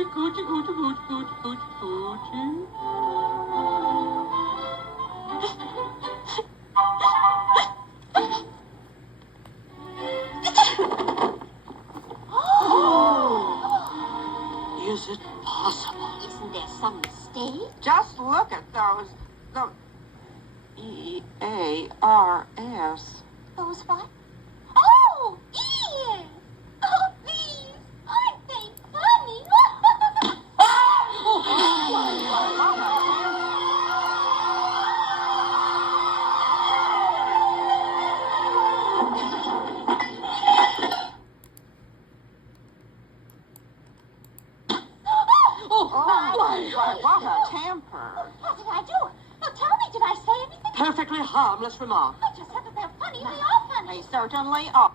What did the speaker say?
Coochie, coochie, coochie, coochie, coochie, coochie. Is it possible? Isn't there some mistake? Just look at those EARS. Those what? Oh, ears! Oh, these! Aren't they funny? What a temper. What did I do? No, tell me, did I say anything? Perfectly harmless remark. I just said that they're funny. They are funny. They certainly are.